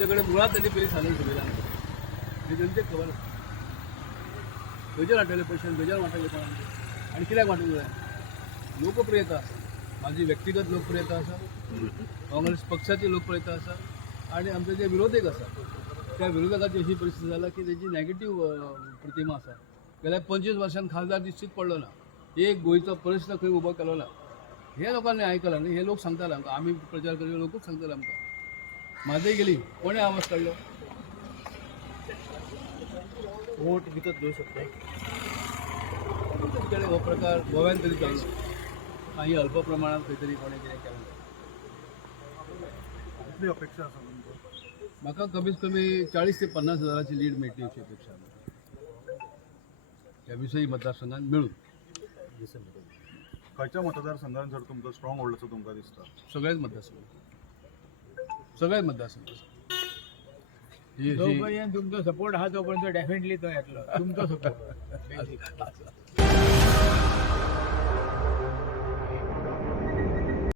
आमच्याकडे मुळात त्यांनी पयलीं सांगून ठेवलेलं हे त्यांचे खबर खंयचे वांटले पयशे खंयच्यान वांटले कोणाक आनी कित्याक वांटूंक जाय लोकप्रियता आसा माझी व्यक्तिगत लोकप्रियता आसा काँग्रेस पक्षाची लोकप्रियता आसा आणि आमचे जे विरोधक आसा त्या विरोधकाची अशी परिस्थिती जाला की त्याची नॅगेटिव्ह प्रतिमा आसा गेल्या 25 वर्षांत खासदार निश्चित पडलो ना एक गोंयचो प्रश्न खंय उबो केलो ना हे लोकांनी आयकलां न्ही हे लोक सांगताले आमकां आमी प्रचार केल्ले लोकूच सांगताले आमकां म्हाजय गेली कोणें आवाज काडलो वोट विकत घेऊ शकतो तेणें हो प्रकार गोव्यान तरी चाललो काही अल्प प्रमाणात खंय तरी कोणें कितें केलें कितली अपेक्षा आसा तुमकां म्हाका कमीत कमी 40 ते 50 हजाराची लीड मेळटली अशी अपेक्षा आसा ह्या विशयी मतदारसंघात मिळून खंयच्या मतदारसंघात जर तुमचो स्ट्रॉंग होल्ड असो तुमकां दिसता सगळ्याच मतदारसंघात जोपर्यंत तुमचो सपोर्ट आहा तोपर्यंत डेफिनेटली तो येतलो तुमचो सपोर्ट